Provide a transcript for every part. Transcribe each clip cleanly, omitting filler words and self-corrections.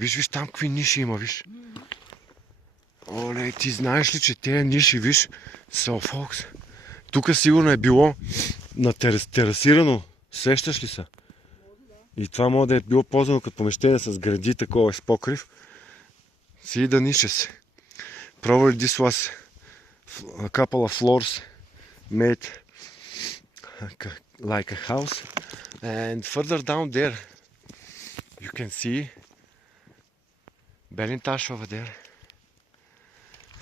Виж там какви ниши има, виж. Оле, ти знаеш ли, че тези ниши, виж, са Фокс. Тук сигурно е било на терасирано. Сещаш ли се? И това може да е било ползвано като помещение с гради, такова с покрив. See the niches. Probably this was a couple of floors made like a house. And further down there you can see Belintash over there.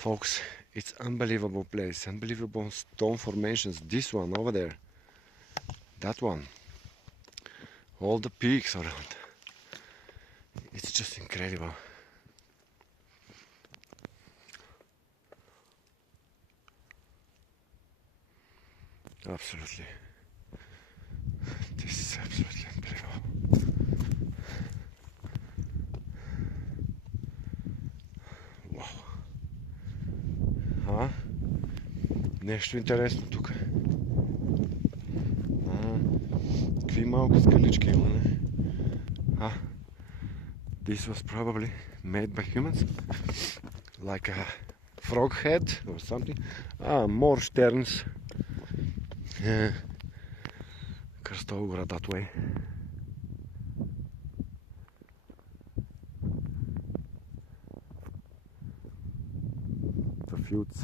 Folks, it's unbelievable place, unbelievable stone formations. This one over there, that one, all the peaks around. It's just incredible. Absolutely. This is absolutely unbelievable. Wow. А? Нещо интересно тук. Какви малко скалички има, не? This was probably made by humans. Like a frog head or something. More sterns. Кръстова гора that way. The fields